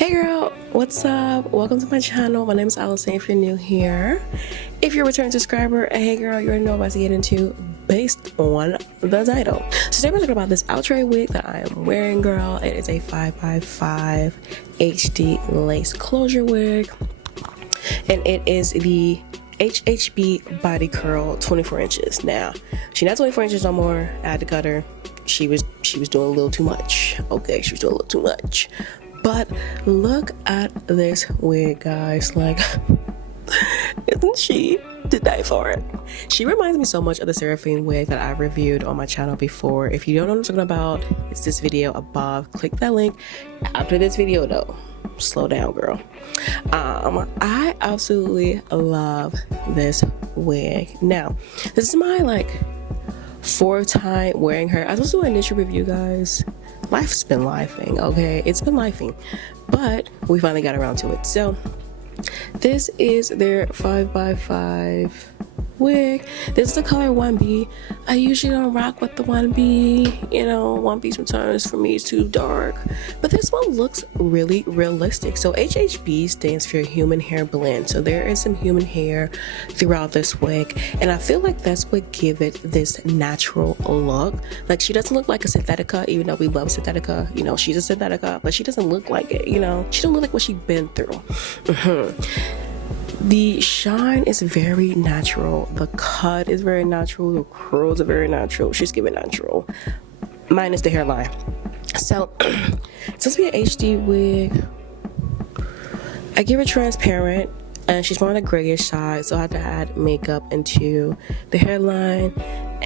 Hey girl, what's up? Welcome to my channel. My name is Allison if you're new here. If you're a returning subscriber, hey girl, you already know what to get into based on the title. So today we're talking about this Outre wig that I am wearing, girl. It is a 5x5 HD lace closure wig. And it is the HHB body curl 24 inches. Now, she's not 24 inches no more. I had to cut her. She was doing a little too much. Okay, she was doing a little too much. But look at this wig, guys. Like, isn't she to die for it? She reminds me so much of the Seraphine wig that I reviewed on my channel before. If you don't know what I'm talking about, it's this video above. Click that link after this video though. Slow down, girl. I absolutely love this wig. Now, this is my fourth time wearing her. I was supposed to do an initial review, guys. Life's been lifing, okay? It's been lifing, but we finally got around to it. So this is their 5x5 wig. This is the color 1B. I usually don't rock with the 1B. You know, 1B sometimes for me is too dark, but this one looks really realistic. So HHB stands for human hair blend. So there is some human hair throughout this wig, and I feel like that's what give it this natural look. Like, she doesn't look like a synthetica, even though we love synthetica. You know, she's a synthetica, but she doesn't look like it. You know, she don't look like what she's been through. The shine is very natural. The cut is very natural. The curls are very natural. She's giving natural, minus the hairline. So it's supposed to be an HD wig. I give her transparent, and she's more on the grayish side, so I have to add makeup into the hairline.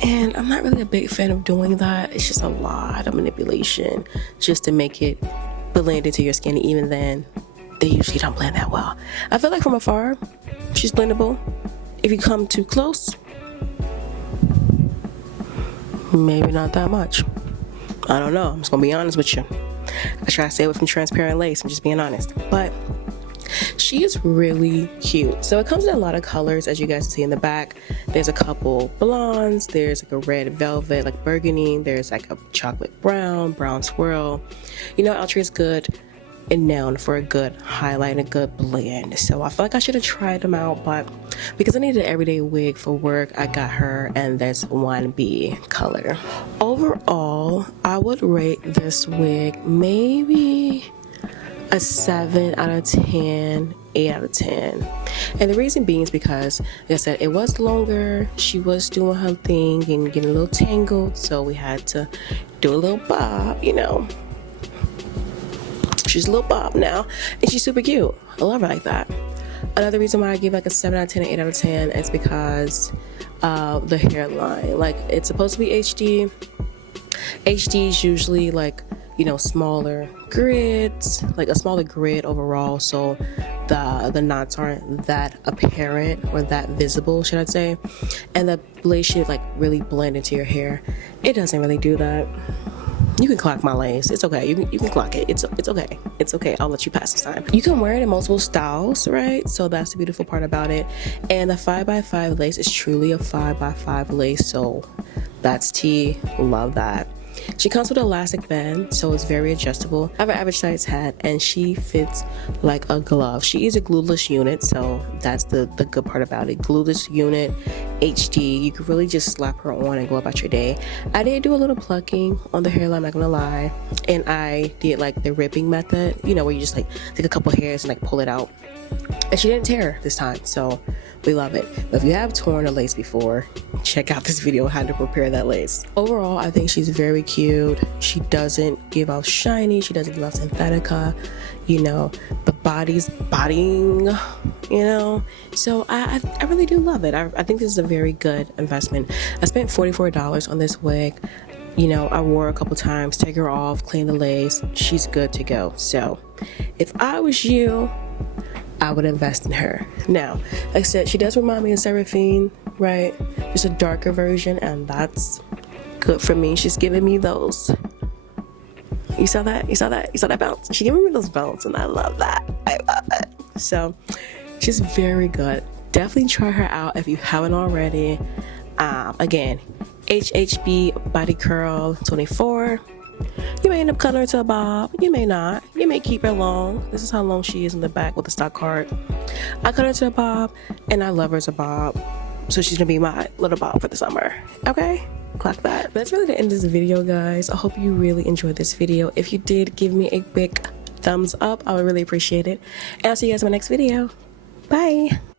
And I'm not really a big fan of doing that. It's just a lot of manipulation just to make it blend into your skin. Even then, they usually don't blend that well. I feel like from afar, she's blendable. If you come too close, maybe not that much. I don't know. I'm just gonna be honest with you. I try to stay away from transparent lace. I'm just being honest. But she is really cute. So it comes in a lot of colors, as you guys can see in the back. There's a couple blondes. There's like a red velvet, like burgundy. There's like a chocolate brown swirl. You know, Outre is good and known for a good highlight and a good blend, so I feel like I should have tried them out, but because I needed an everyday wig for work, I got her and this 1B color. Overall, I would rate this wig maybe a 7 out of 10, 8 out of 10. And the reason being is because, like I said, it was longer. She was doing her thing and getting a little tangled, so we had to do a little bob, you know. She's a little bob now, and she's super cute. I love her like that. Another reason why I give like a 7 out of 10 and 8 out of 10 is because of the hairline. Like, it's supposed to be HD. HD is usually like, you know, smaller grids, like a smaller grid overall, so the knots aren't that apparent or that visible, should I say. And the lace should like really blend into your hair. It doesn't really do that. You can clock my lace. It's okay. You can clock it. It's okay. It's okay. I'll let you pass this time. You can wear it in multiple styles, right? So that's the beautiful part about it. And the 5x5 lace is truly a 5x5 lace. So that's tea. Love that. She comes with an elastic band, so it's very adjustable. I have an average size hat, and she fits like a glove. She is a glueless unit, so that's the good part about it. Glueless unit, HD. You could really just slap her on and go about your day. I did do a little plucking on the hairline, I'm not gonna lie, and I did like the ripping method, you know, where you just like take a couple hairs and like pull it out. And she didn't tear this time, so we love it. But if you have torn a lace before, check out this video on how to prepare that lace. Overall, I think she's very cute. She doesn't give out shiny. She doesn't give out synthetica. You know, the body's bodying, you know. So I really do love it. I think this is a very good investment. I spent $44 on this wig. You know, I wore her a couple times, take her off, clean the lace. She's good to go. So if I was you, I would invest in her. Now, like I said, she does remind me of Seraphine, right? Just a darker version, and that's good for me. She's giving me those. You saw that? You saw that? You saw that bounce? She's giving me those bounce, and I love that. I love it. So, she's very good. Definitely try her out if you haven't already. Again, HHB Body Curl 24. You may end up cutting her to a bob. You may not. You may keep her long. This is how long she is in the back with the stock card. I cut her to a bob, and I love her as a bob. So she's gonna be my little bob for the summer. Okay? Clock that. But that's really the end of this video, guys. I hope you really enjoyed this video. If you did, give me a big thumbs up. I would really appreciate it. And I'll see you guys in my next video. Bye.